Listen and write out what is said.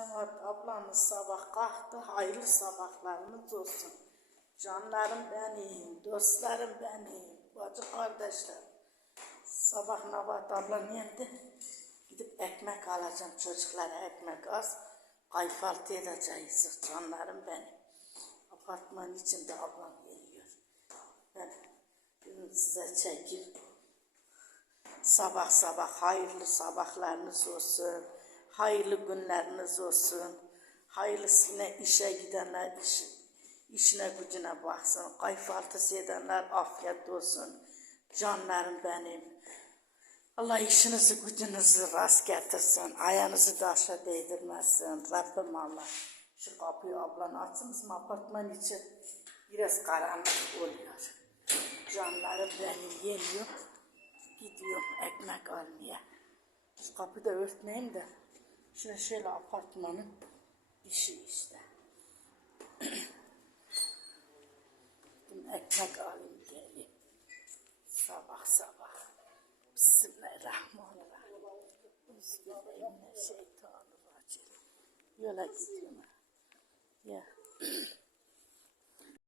var ablamız sabah kalktı. Hayırlı sabahlarımız olsun. Canlarım benim, dostlarım benim, bacı kardeşlerim. Sabah Nabat ablam yendi. Gidip ekmek alacağım çocuklara ekmek az. Kayfaltı edeceğiz canlarım benim. Apartman içinde ablam geliyor. Ben bugün size çekip sabah sabah hayırlı sabahlarınız olsun. Hayırlı günleriniz olsun. Hayırlısıyla işe gidenler iş, işine gücüne baksın. Kayfaltısı edenler afiyet olsun. Canlarım benim. Allah işinizi gücünüzü rast getirsin. Ayağınızı taşa değdirmesin. Rabbim Allah. Şu kapıyı ablan açsınız mı apartman için? Biraz karanlık oluyor. Canlarım benim geliyor. Gidiyorum ekmek almaya. Şu kapıyı da de. Şöyle şöyle apartmanın işi işte. Ekmek alayım geleyim. Sabah sabah. Bismillahirrahmanirrahim. Bismillahirrahmanirrahim. Yola gidiyorum. Ya.